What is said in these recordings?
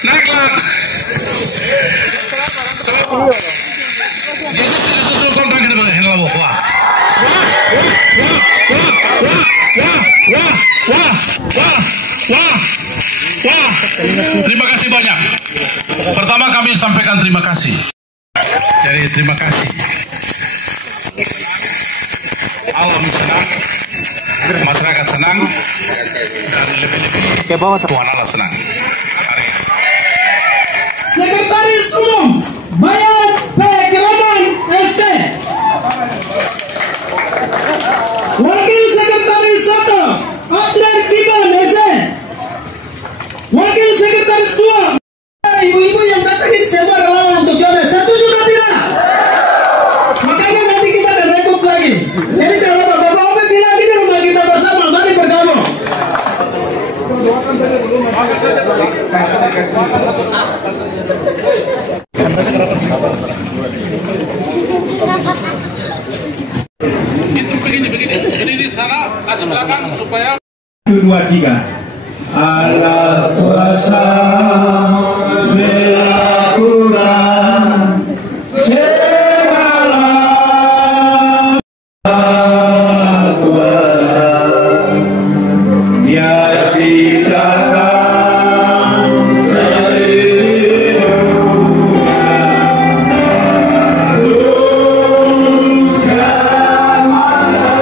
Naiklah. Terima kasih banyak. Pertama kami sampaikan terima kasih. Jadi terima kasih. Alam senang, masyarakat senang, dan lebih-lebih Tuhan Allah senang. Sekretaris Umum Bayan P. Kelaman ST, Wakil Sekretaris 1 Adler Kiban ST, Wakil Sekretaris 2 ibu-ibu yang datangin semua relawan untuk Jonas. Satu juga tidak. Makanya nanti kita akan rekrut lagi. Jadi kalau bapak-bapak bilang ini rumah kita bersama, mari bergabung. Begini di sana kasih belakang supaya 2, 3. Allah kuasa melakukan segala kuasa. Dia ciptakan seluruh teruskan masa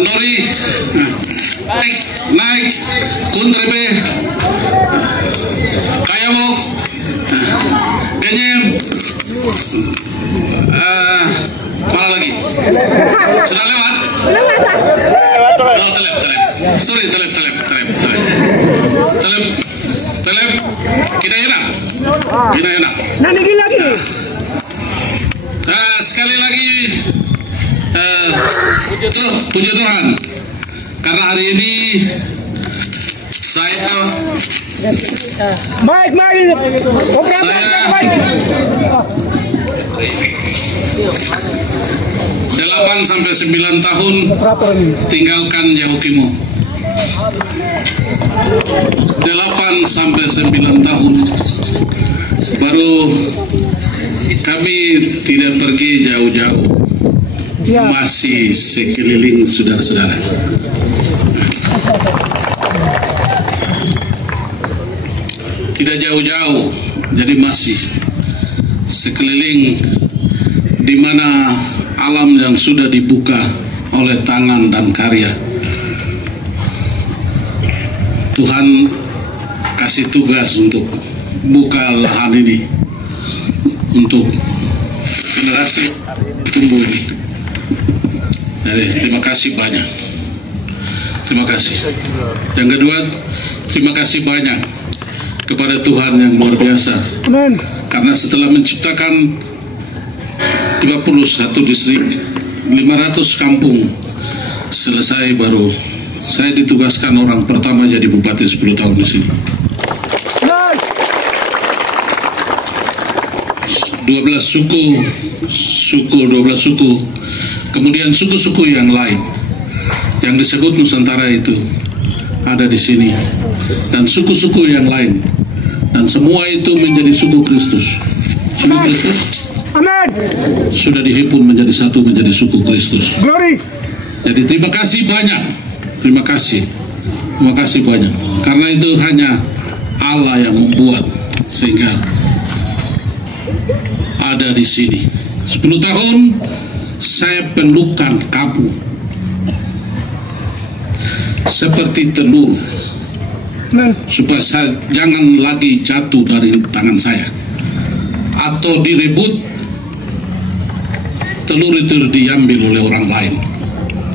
Nori naik kuntrebe kayamo kenyem mana lagi sudah lewat telep kita enak nanti lagi sekali lagi puji Tuhan karena hari ini saya 8 sampai 9 tahun tinggalkan Yahukimo. 8 sampai 9 tahun baru kami tidak pergi jauh-jauh, masih sekeliling saudara-saudara. Tidak jauh-jauh, jadi masih sekeliling di mana alam yang sudah dibuka oleh tangan dan karya. Tuhan kasih tugas untuk buka lahan ini untuk generasi tumbuh ini. Jadi terima kasih banyak. Terima kasih. Yang kedua, terima kasih banyak kepada Tuhan yang luar biasa. Karena setelah menciptakan 51 distrik, 500 kampung, selesai baru saya ditugaskan orang pertama jadi bupati 10 tahun di sini. 12 suku, kemudian suku-suku yang lain yang disebut Nusantara itu ada di sini, dan suku-suku yang lain, dan semua itu menjadi suku Kristus. Suku Kristus sudah dihimpun menjadi satu, menjadi suku Kristus. Glory. Jadi terima kasih banyak, terima kasih banyak, karena itu hanya Allah yang membuat sehingga ada di sini. 10 tahun saya pelukan kamu seperti telur, supaya saya jangan lagi jatuh dari tangan saya atau direbut, telur itu diambil oleh orang lain.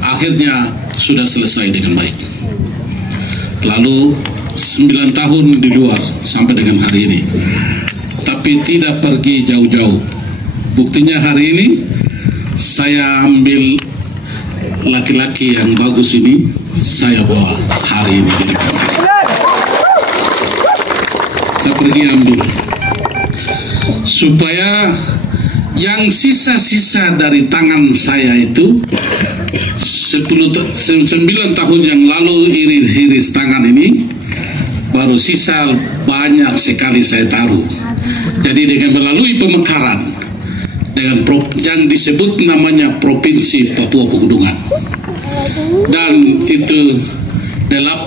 Akhirnya sudah selesai dengan baik. Lalu 9 tahun di luar sampai dengan hari ini, tapi tidak pergi jauh-jauh. Buktinya hari ini saya ambil laki-laki yang bagus ini, saya bawa hari ini. Saya pergi ambil supaya yang sisa-sisa dari tangan saya itu 9 tahun yang lalu iris-iris tangan ini baru sisa banyak sekali saya taruh. Jadi dengan melalui pemekaran dengan yang disebut namanya Provinsi Papua Pegunungan, dan itu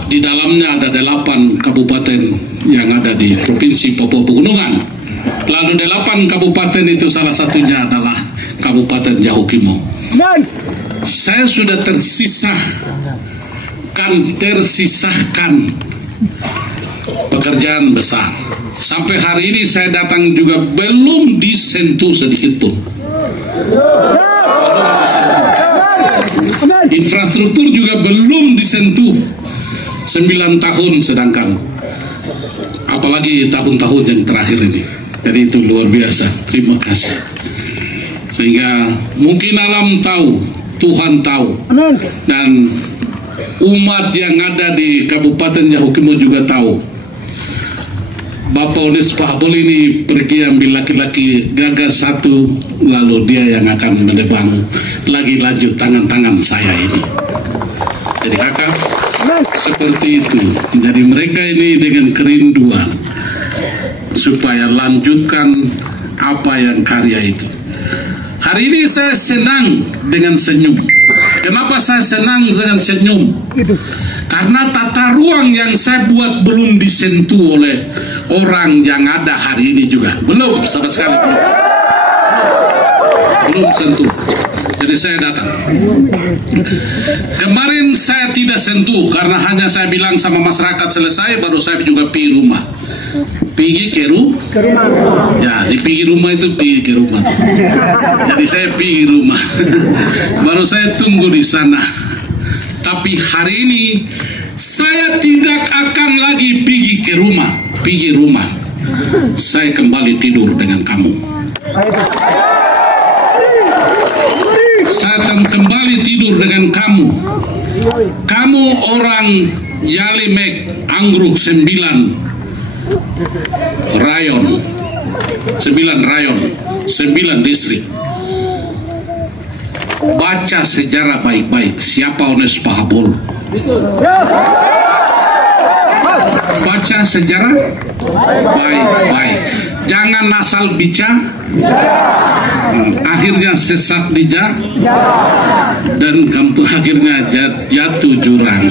di dalamnya ada 8 kabupaten yang ada di Provinsi Papua Pegunungan. Lalu 8 kabupaten itu salah satunya adalah Kabupaten Yahukimo. Saya sudah tersisahkan pekerjaan besar. Sampai hari ini saya datang juga belum disentuh sedikit pun. Infrastruktur juga belum disentuh 9 tahun, sedangkan apalagi tahun-tahun yang terakhir ini. Jadi itu luar biasa. Terima kasih. Sehingga mungkin alam tahu, Tuhan tahu, dan umat yang ada di Kabupaten Yahukimo juga tahu. Bapak Ones Pahabol ini pergi ambil laki-laki gagas satu, lalu dia yang akan menebang lagi lanjut tangan-tangan saya ini. Jadi kakak seperti itu. Jadi mereka ini dengan kerinduan supaya lanjutkan apa yang karya itu. Hari ini saya senang dengan senyum. Kenapa saya senang dengan senyum? Karena tata ruang yang saya buat belum disentuh oleh orang yang ada hari ini juga. Belum sama sekali. Belum sentuh. Jadi saya datang. Kemarin saya tidak sentuh karena hanya saya bilang sama masyarakat selesai, baru saya juga pergi rumah. Pergi ke rumah. Ya, di pergi rumah itu pergi ke rumah. Jadi saya pergi rumah. Baru saya tunggu di sana. Tapi hari ini saya tidak akan lagi pergi ke rumah. Pergi rumah. Saya kembali tidur dengan kamu. Saya akan kembali tidur dengan kamu. Kamu orang Yalimek Anggruk 9 rayon, 9 distrik. Baca sejarah baik-baik. Siapa Ones Pahabol? Baca sejarah baik-baik. Jangan asal bicara. Akhirnya sesat di dan kamu akhirnya jatuh jurang.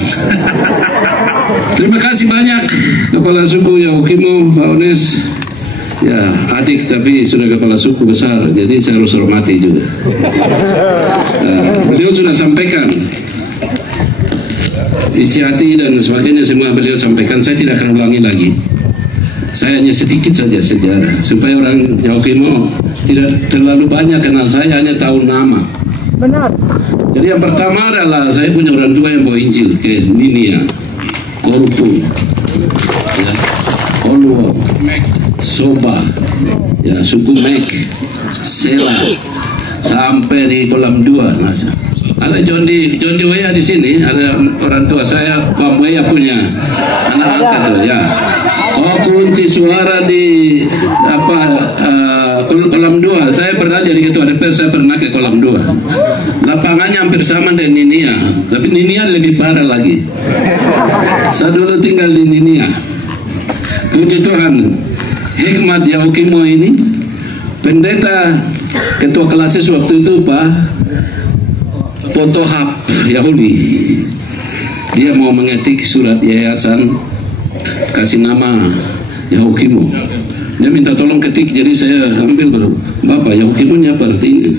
Terima kasih banyak Kepala Suku Yahukimo, Pak Ones. Ya, adik tapi sudah kepala suku besar, jadi saya harus hormati juga. Beliau sudah sampaikan isi hati dan sebagainya, semua beliau sampaikan. Saya tidak akan ulangi lagi. Saya hanya sedikit saja sejarah supaya orang Yahukimo tidak terlalu banyak kenal saya, hanya tahu nama. Benar. Jadi yang pertama adalah saya punya orang tua yang bawa Injil ke Ninia, Korupung, ya, Oluo, Soba, ya, suku Mek, Sela, sampai di Kolam 2. Ada John di Weah di sini, ada orang tua saya, Pak Weah punya anak angkat tuh ya. Oh, kunci suara di kolam 2. Saya pernah jadi ketua DPR, saya pernah ke kolam 2. Lapangannya hampir sama dengan Ninia, tapi Ninia lebih parah lagi. Saya dulu tinggal di Ninia. Puji Tuhan, hikmat Yahukimo ini, pendeta ketua klasis waktu itu Pak Potohap Yahudi, dia mau mengetik surat yayasan kasih nama Yahukimo. Dia minta tolong ketik, jadi saya ambil baru, Bapak Yahukimo apa artinya?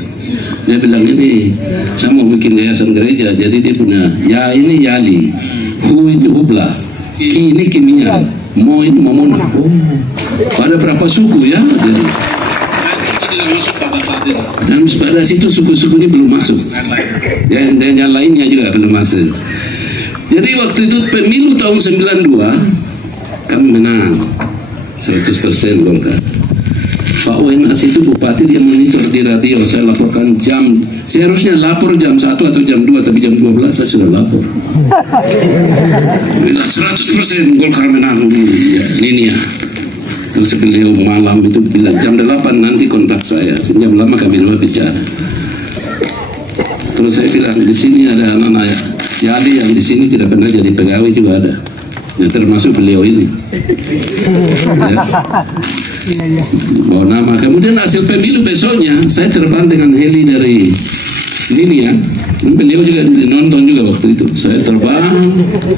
Dia bilang ini saya mau bikin yayasan gereja, jadi dia punya ya ini Yali, hu ini Hubla, ki ini kimia, mo ini Momona. Oh, ada berapa suku ya? Jadi dan pada situ suku-suku ini belum masuk ya, dan yang lainnya juga belum masuk. Jadi waktu itu pemilu tahun 92 kami menang 100% Golkar. Pak Wenas itu bupati, dia monitor di radio, saya laporkan jam, seharusnya lapor jam 1 atau jam 2, tapi jam 12 saya sudah lapor. 100% Golkar menang di Ninia. Terus beliau malam itu bilang jam 8 nanti kontak saya. Jam 8 kami dua bicara. Terus saya bilang di sini ada anak-anak jadi yang di sini tidak pernah jadi pegawai juga ada. Ya, termasuk beliau ini. Ya. Bawa nama. Kemudian hasil pemilu besoknya saya terbang dengan heli dari Ninia. Beliau juga nonton juga waktu itu. Saya terbang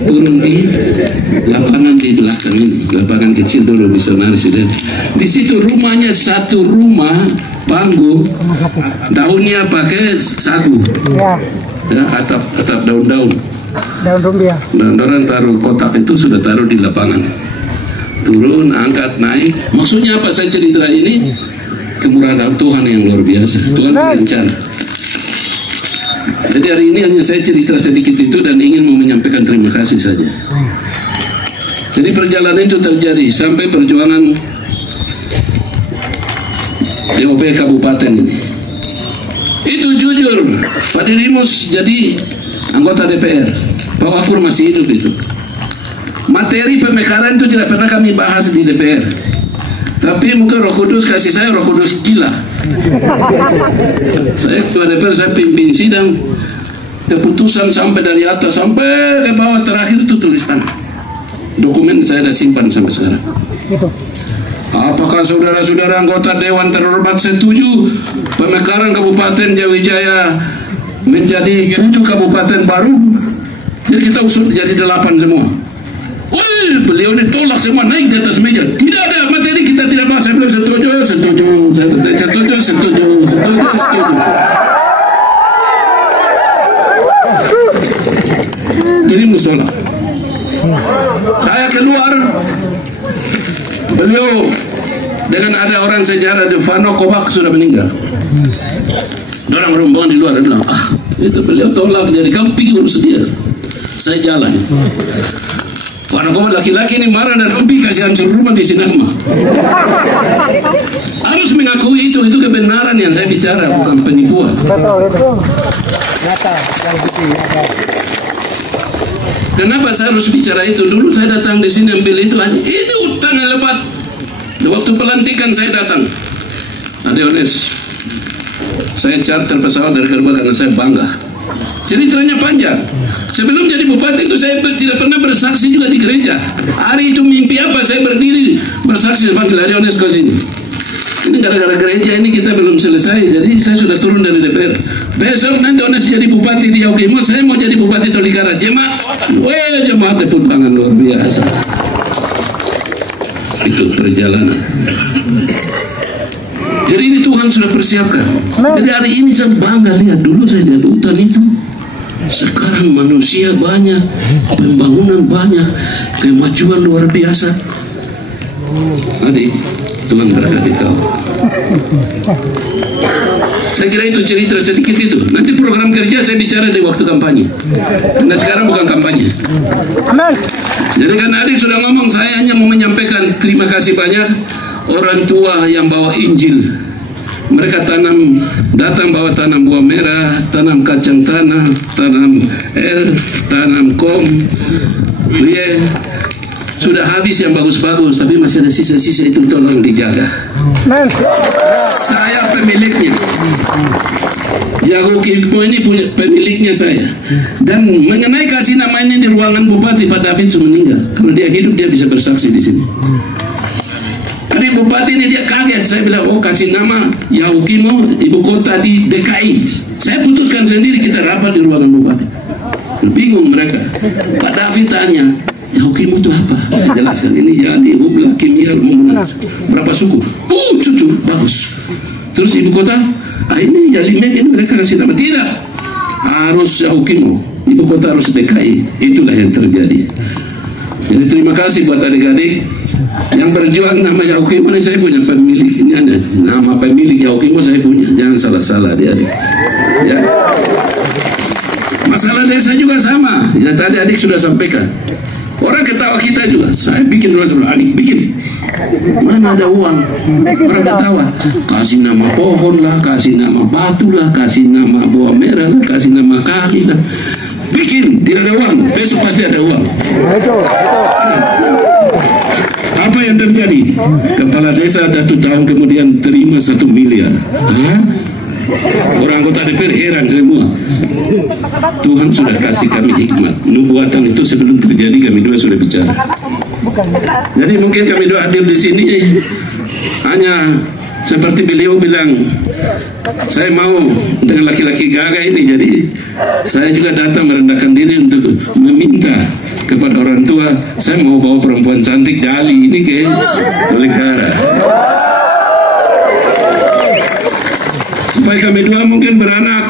turun di lapangan di belakang ini, lapangan kecil dulu bisa naris. Di situ rumahnya satu rumah panggung, daunnya pakai sagu, ya, atap daun-daun. Dan orang taruh kotak itu sudah taruh di lapangan. Turun, angkat, naik. Maksudnya apa saya cerita ini? Kemurahan Tuhan yang luar biasa. Tuhan berencana. Jadi hari ini hanya saya cerita sedikit itu dan ingin mau menyampaikan terima kasih saja. Jadi perjalanan itu terjadi sampai perjuangan DOP Kabupaten ini. Itu jujur, Pak Dirimus jadi anggota DPR, Pak Wapur masih hidup itu. Materi pemekaran itu tidak pernah kami bahas di DPR. Tapi mungkin Roh Kudus kasih saya, Roh Kudus gila. Saya ketua DPR, saya pimpin sidang, keputusan sampai dari atas sampai ke bawah terakhir itu tulisan. Dokumen saya ada simpan sampai sekarang. Apakah saudara-saudara anggota Dewan Terhormat setuju pemekaran Kabupaten Jawijaya menjadi 7 kabupaten baru? Jadi kita usul jadi 8 semua. Beliau ditolak semua, naik di atas meja. Tidak ada materi, kita tidak bahas. Saya bilang setuju. Jadi mustola. Saya keluar, beliau dengan ada orang sejarah di Vano Kobak sudah meninggal. Orang rombongan di luar bilang, itu beliau tolak, jadi kamu pikir urus dia. Saya jalan. Karena kau laki-laki ini marah dan rompi kasih hancur rumah di Sinagma. Harus mengakui itu kebenaran yang saya bicara, bukan penipuan. Kenapa saya harus bicara itu? Dulu saya datang di sini ambil itu hanya ini utang yang lebat. Waktu pelantikan saya datang, Adeones, saya charter pesawat dari Gerbang karena saya bangga. Ceritanya panjang. Sebelum jadi bupati itu saya tidak pernah bersaksi juga di gereja. Hari itu mimpi apa saya berdiri bersaksi panggil Adeones ke sini. Ini gara-gara gereja ini kita belum selesai. Jadi saya sudah turun dari DPR. Besok nanti Adeones jadi bupati di Yahukimo, saya mau jadi bupati Tolikara. Jemaat tepuk tangan luar biasa. Itu perjalanan. Jadi ini Tuhan sudah persiapkan. Jadi hari ini saya bangga lihat, dulu saya di hutan itu. Sekarang manusia banyak, pembangunan banyak, kemajuan luar biasa. Adik, Tuhan berkati kau. Saya kira itu cerita sedikit itu. Nanti program kerja saya bicara di waktu kampanye. Karena sekarang bukan kampanye. Jadi kan adik sudah ngomong, saya hanya mau menyampaikan terima kasih banyak orang tua yang bawa Injil mereka datang bawa tanam buah merah, tanam kacang tanah, tanam tanam kom, sudah habis yang bagus-bagus, tapi masih ada sisa-sisa, itu tolong dijaga. Saya pemiliknya. Yahukimo ini punya pemiliknya saya. Dan mengenai kasih nama ini di ruangan Bupati, Pak David sudah meninggal. Kalau dia hidup dia bisa bersaksi di sini. Tadi Bupati ini dia kaget. Saya bilang, oh kasih nama Yahukimo ibu kota di DKI. Saya putuskan sendiri, kita rapat di ruangan Bupati. Bingung mereka. Pak David tanya, Yahukimo itu apa? Saya jelaskan, ini Yali, Ubla, Kimia, berapa suku? Oh cucu, bagus. Terus ibu kota, ini Yalimek, ini mereka kasih nama. Tidak, harus Yahukimo, ibu kota harus DKI. Itulah yang terjadi. Jadi terima kasih buat adik-adik yang berjuang nama Yahukimo ini. Saya punya pemiliknya, nama pemilik Yahukimo saya punya. Jangan salah-salah dia. Ya. Masalah desa juga sama. Ya tadi adik sudah sampaikan. Orang ketawa kita juga. Saya bikin dulu sebelum adik bikin. Mana ada uang? Orang ketawa. Kasih nama pohon lah, kasih nama batu lah, kasih nama buah merah lah, kasih nama kali lah. Bikin, tidak ada uang. Besok pasti ada uang. Apa yang terjadi? Kepala desa 1 tahun kemudian terima 1 miliar. Ya? Orang anggota DPR heran semua. Tuhan sudah kasih kami hikmat. Nubuatan itu sebelum terjadi kami dua sudah bicara. Jadi mungkin kami dua hadir di sini hanya seperti beliau bilang, saya mau dengan laki-laki gagah ini. Jadi saya juga datang merendahkan diri untuk meminta kepada orang tua, saya mau bawa perempuan cantik Dali ini ke Tolikara, supaya kami dua mungkin beranak.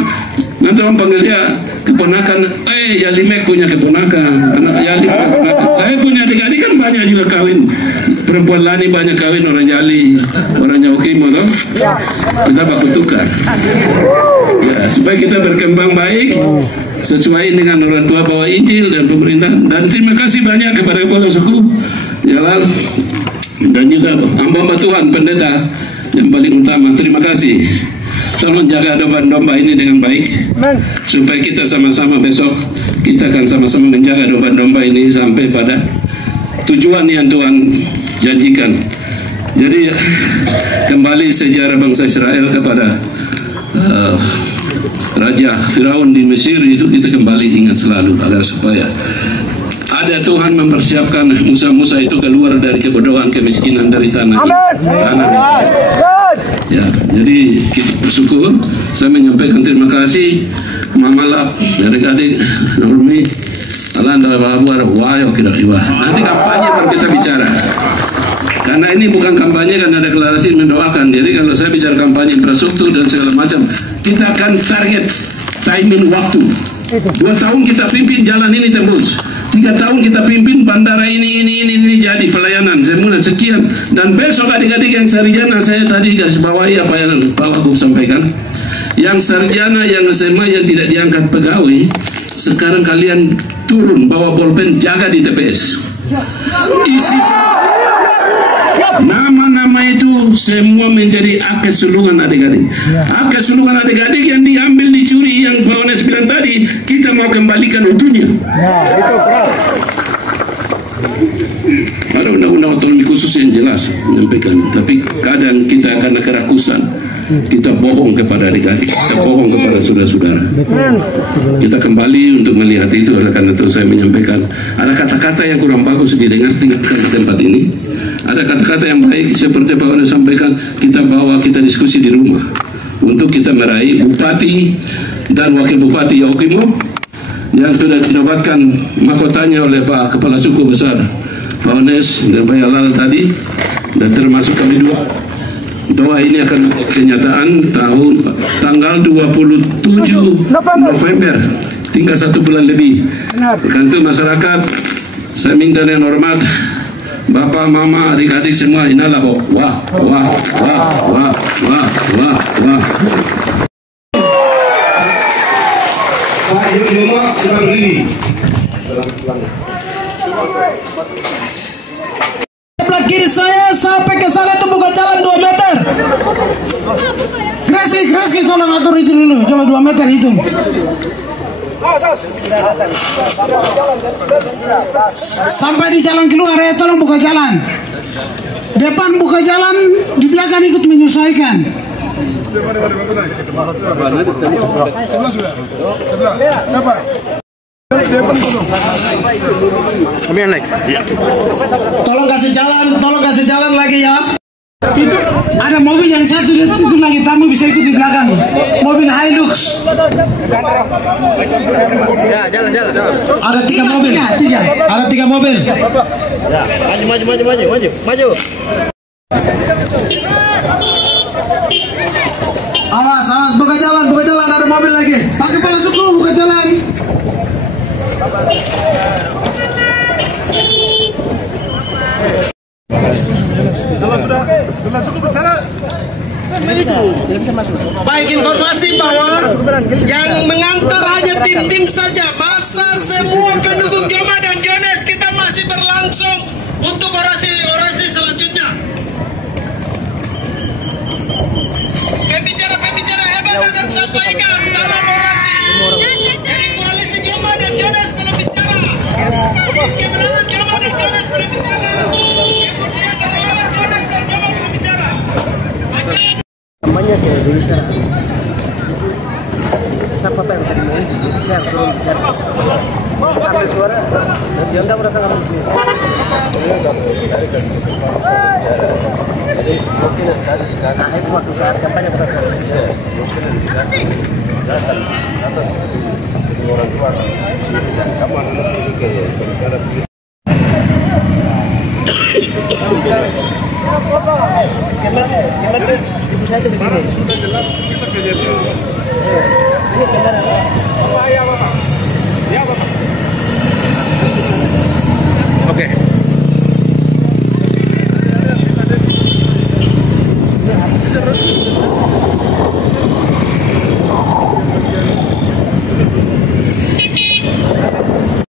Nanti orang panggil dia keponakan, Yalimek punya keponakan, anak Yalimek keponakan. Saya punya adik-adik kan banyak juga kawin, perempuan Lani banyak kawin orang Yali, orang Yahukimo toh. Kita baku tukar. Ya, supaya kita berkembang baik sesuai dengan orang tua bawa Injil dan pemerintah. Dan terima kasih banyak kepada kepala suku Jalal dan juga hamba Tuhan pendeta yang paling utama. Terima kasih. Tolong jaga domba-domba ini dengan baik, supaya kita sama-sama besok kita akan sama-sama menjaga domba-domba ini sampai pada tujuan yang Tuhan janjikan. Jadi kembali sejarah bangsa Israel kepada Raja Firaun di Mesir itu kita kembali ingat selalu, agar supaya ada Tuhan mempersiapkan Musa itu keluar dari kebodohan, kemiskinan dari tanah. Ya, jadi kita bersyukur. Saya menyampaikan terima kasih Mama Lap, adik-adik Nurmi, Alanda Babuar, Wayo kira iwa. Nanti kampanye baru kita bicara. Karena ini bukan kampanye, kan ada deklarasi mendoakan. Jadi kalau saya bicara kampanye infrastruktur dan segala macam, kita akan target timing waktu. 2 tahun kita pimpin jalan ini terus. 3 tahun kita pimpin bandara ini jadi pelayanan semula sekian. Dan besok adik-adik yang sarjana, saya tadi garis bawahi apa yang Pak Wagub sampaikan. Yang sarjana, yang SMA, yang tidak diangkat pegawai, sekarang kalian turun bawa bolpen jaga di TPS. Isi nama-nama itu semua menjadi hak keseluruhan adik-adik. Hak keseluruhan adik-adik yang diambil, dicuri, yang Pak Ones bilang tadi, kita mau kembalikan utuhnya. Ada undang-undang otonomi khusus yang jelas menyampaikan, tapi kadang kita karena kerakusan kita bohong kepada adik-adik, kita bohong kepada saudara-saudara. Kita kembali untuk melihat itu. Oleh karena itu saya menyampaikan, ada kata-kata yang kurang bagus didengar tinggalkan di tempat ini. Ada kata-kata yang baik seperti Pak Wanda sampaikan, kita bawa, kita diskusi di rumah untuk kita meraih Bupati dan Wakil Bupati Yahukimo yang sudah dinobatkan mahkotanya oleh Pak Kepala Suku Besar Pak Ones dan Pak Jalal tadi, dan termasuk kami dua. Doa ini akan kenyataan tanggal 27 November, tinggal 1 bulan lebih. Untuk masyarakat, saya minta dengan hormat, Bapak, Mama, adik-adik semua, inilah wah. Pak Yudhoyono, kita berdiri. Sebelah kiri saya sampai ke sana itu bukan jalan 2 meter. Kreski tolong atur itu dulu. Coba 2 meter itu. Sampai di jalan keluar ya, tolong buka jalan. Depan buka jalan, di belakang ikut menyesuaikan. Tolong kasih jalan lagi ya. Itu ada mobil yang satu itu lagi tamu bisa ikut di belakang. Mobil Hilux. Ya, jalan. Ada 3 mobil. Ada 3 mobil. Ya, maju. Awas, buka jalan, ada mobil lagi. Pakai kepala suku, buka jalan. Baik, informasi bahwa yang mengantar hanya tim-tim saja. Masa semua pendukung Joma dan Jones kita masih berlangsung untuk orasi selanjutnya. Pembicara hebat akan sampaikan dalam orasi. Dari koalisi Joma dan Jones belum bicara. Kemenangan Joma dan Jones belum bicara. Kemudian relawan Jones dan Joma belum bicara. Namanya kayak dulu siapa yang tadi mau share belum bicara. Ambil suara. Dia enggak merasa ngambil. Jadi mungkin tadi itu waktu saat kampanye berapa? Orang tua kamu anak kayak gimana ibu saya itu begini. Sudah jelas kita kejadian. Ini kendaraan